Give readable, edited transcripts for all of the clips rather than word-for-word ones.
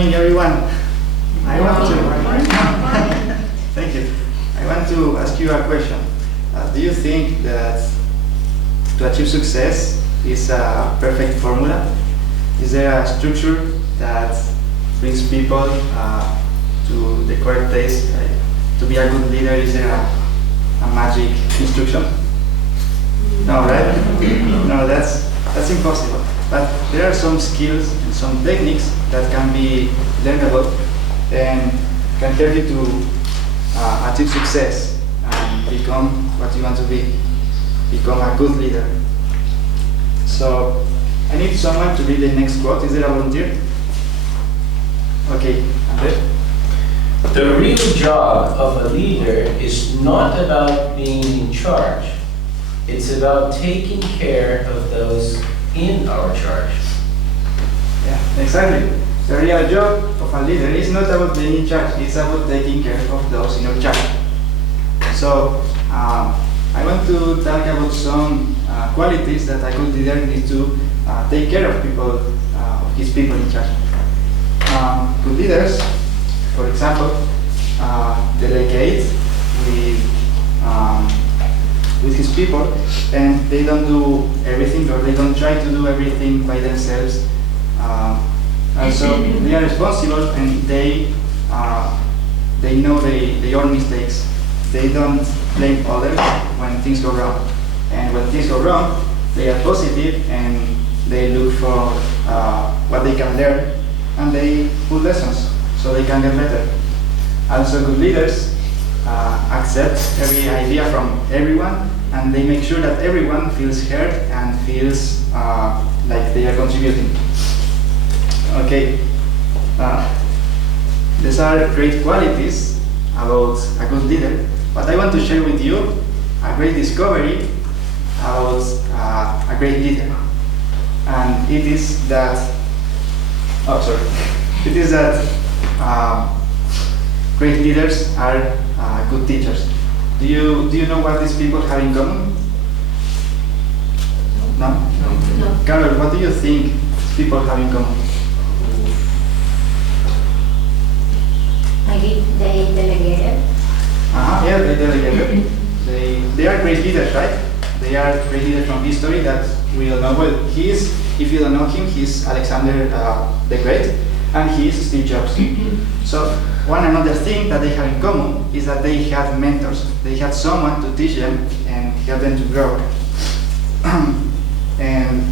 morning, everyone. I want to. Thank you. I want to ask you a question. Do you think that to achieve success is a perfect formula? Is there a structure that brings people to the correct place? Like, to be a good leader, is there a magic instruction? No, right? No, that's impossible. But there are some skills and some techniques that can be learnable and can help you to achieve success and become what you want to be, become a good leader. So I need someone to read the next quote. Is there a volunteer? Okay, Andre? The real job of a leader is not about being in charge. It's about taking care of those in our charge. Yeah, exactly. The real job of a leader is not about being in charge, it's about taking care of those in your charge. So, I want to talk about some qualities that a good leader needs to take care of people, of his people in charge. Good leaders, for example, delegate with his people, and they don't do everything, or they don't try to do everything by themselves. And so they are responsible, and they know their own mistakes. They don't blame others when things go wrong. And when things go wrong, they are positive and they look for what they can learn, and they put lessons so they can get better. Also, good leaders accept every idea from everyone, and they make sure that everyone feels heard and feels like they are contributing. Okay, these are great qualities about a good leader, but I want to share with you a great discovery about a great leader. And it is that, it is that great leaders are good teachers. Do you know what these people have in common? No? No. Carol, what do you think people have in common? Maybe they delegated. Yeah, they delegated. They are great leaders, right? They are great leaders from history that we all know. Well, if you don't know him, he's Alexander the Great, and he is Steve Jobs. So one another thing that they have in common is that they had mentors. They had someone to teach them and help them to grow. And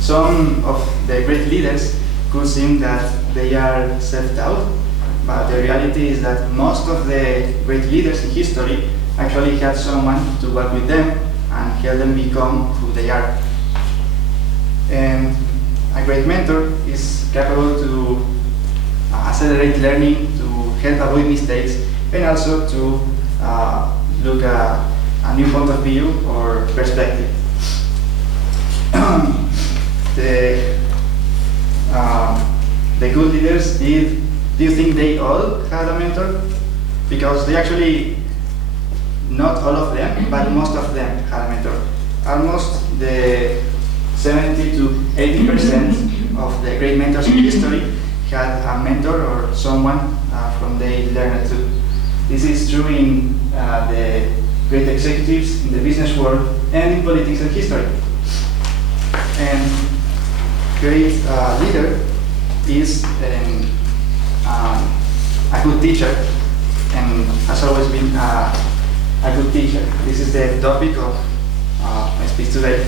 some of the great leaders could seem that they are self-taught, but the reality is that most of the great leaders in history actually had someone to work with them and help them become who they are. And a great mentor is capable to accelerate learning, to help avoid mistakes, and also to look at a new point of view or perspective. The good leaders, do you think they all had a mentor? Because they actually, not all of them, but most of them had a mentor. Almost the 70 to 80% of the great mentors in history had a mentor or someone from they learned to. This is true in the great executives in the business world and in politics and history. And great leader is a good teacher, and has always been a good teacher. This is the topic of my speech today.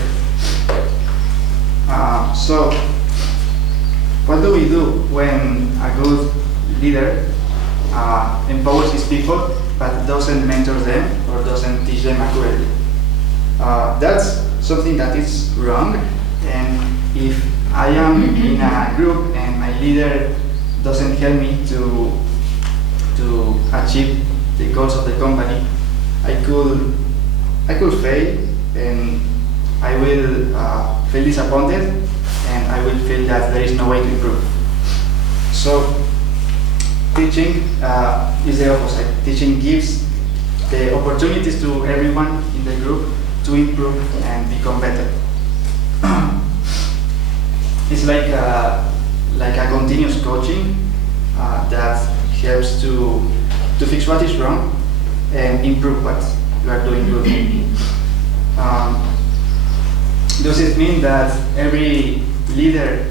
So, what do we do when a good leader empowers his people but doesn't mentor them or doesn't teach them accurately? That's something that is wrong, and if I am in a group and my leader doesn't help me to achieve the goals of the company, I could fail, and I will feel disappointed, and I will feel that there is no way to improve. So teaching is the opposite. Teaching gives the opportunities to everyone in the group to improve and become better. It's like a continuous coaching that helps to fix what is wrong and improve what you are doing good. Does it mean that every leader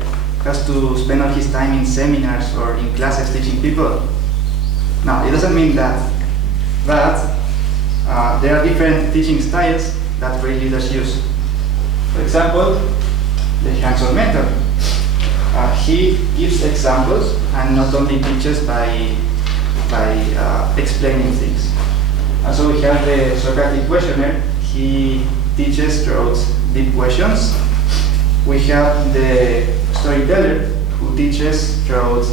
has to spend all his time in seminars or in classes teaching people? No, it doesn't mean that. But there are different teaching styles that great leaders use. For example, the hands-on method. He gives examples and not only teaches by explaining things. So we have the Socratic questionnaire. He teaches through deep questions. We have the storyteller who teaches through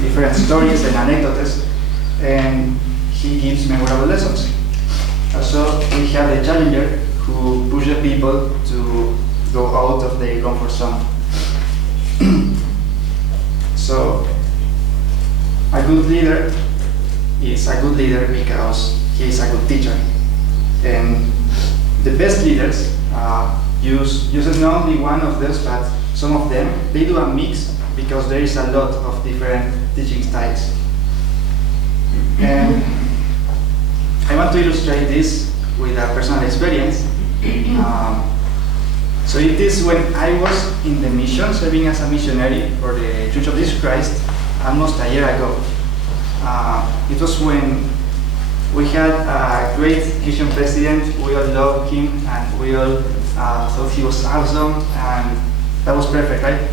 different stories and anecdotes, and he gives memorable lessons. Also, we have the challenger who pushes people to go out of their comfort zone. So, a good leader is a good leader because he is a good teacher. And the best leaders use not only one of those, but some of them, they do a mix because there is a lot of different teaching styles. And I want to illustrate this with a personal experience. So it is when I was in the mission, serving as a missionary for the Church of Jesus Christ, almost a year ago. It was when we had a great mission president. We all loved him and we all thought he was awesome, and that was perfect, right?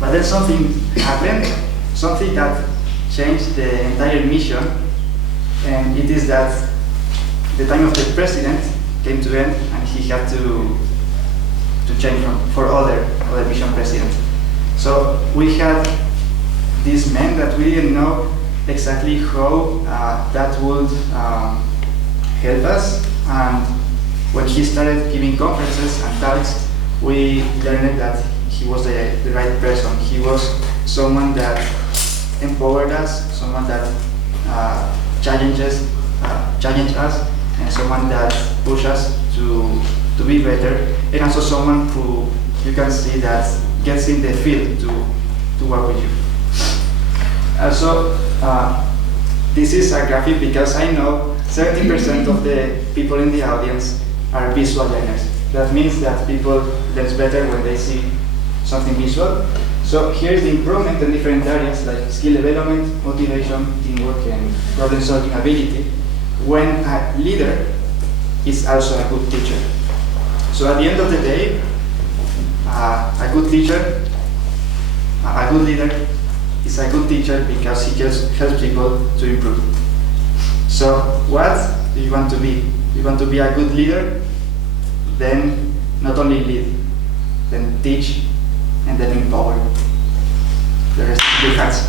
But then something happened, something that changed the entire mission, and it is that the time of the president came to end and he had to change for other mission president. So we had this man that we didn't know exactly how that would help us, and when he started giving conferences and talks, we learned that he was the right person. He was someone that empowered us, someone that challenged us, and someone that pushed us to be better, and also someone who you can see that gets in the field to work with you. Also, this is a graphic because I know 70% of the people in the audience are visual learners. That means that people learn better when they see something visual. So here's the improvement in different areas like skill development, motivation, teamwork, and problem-solving ability, when a leader is also a good teacher. So at the end of the day, a good teacher, a good leader is a good teacher because he helps people to improve. So what do you want to be? You want to be a good leader? Then not only lead, then teach, and then empower. The rest of your hands.